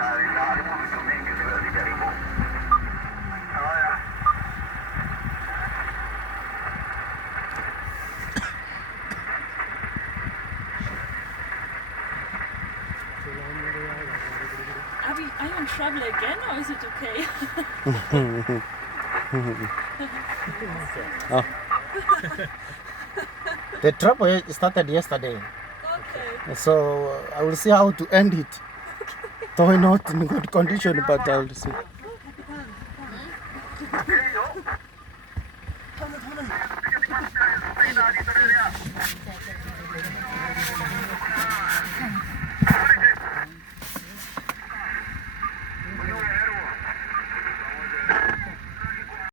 Are you in trouble again, or is it okay? Oh. The trouble started yesterday. Okay. So I will see how to end it. Though not in good condition, but I will see.